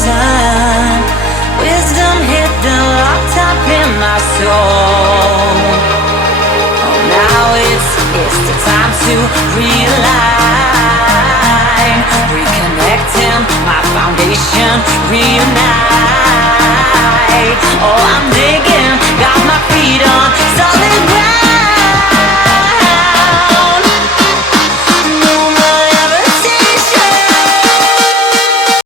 frozen, wisdom hidden, locked up in my soul. Oh, now it's the time to realign, reconnecting, my foundation reunite. Oh, I'm digging